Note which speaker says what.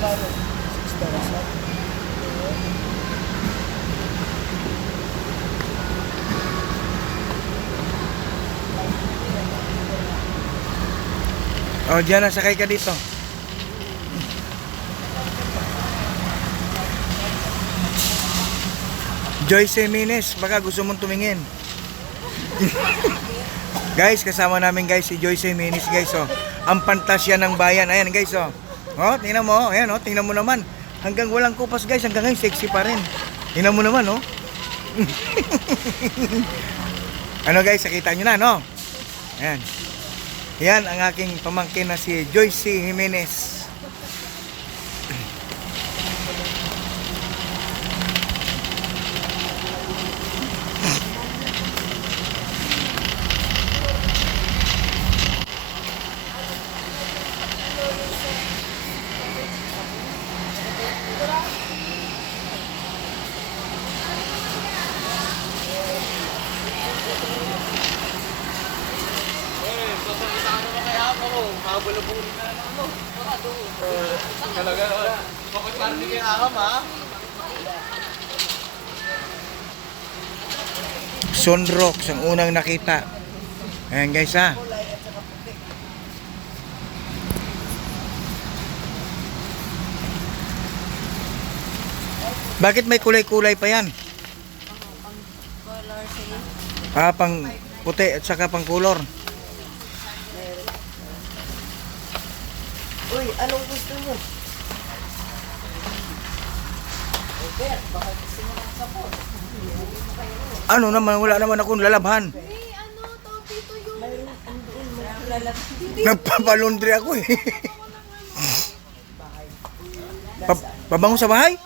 Speaker 1: O, oh, dyan na, sakay ka dito. Joyce Mines, baka gusto mong tumingin. guys, kasama namin guys si Joyce Mines guys, oh. Ang pantasya ng bayan. Ayan guys, oh. Oh, tingnan mo. Ayan oh, tingnan mo naman. Hanggang walang kupas guys, hanggang ngayon sexy pa rin. Tingnan mo naman oh. ano guys, nakita nyo na no? Ayan. Yan ang aking pamangkin na si Joyce Jimenez. Sunrocks ang unang nakita. Ayan guys ha. Bakit may kulay-kulay pa yan? Ah, pang puti at saka pang kulor.
Speaker 2: Uy, anong gusto mo?
Speaker 1: Ano naman, wala naman akong lalabhan.
Speaker 3: Eh, ano, tawag dito yung...
Speaker 1: Nagpapalundri ako eh. Pa- pabango sa bahay?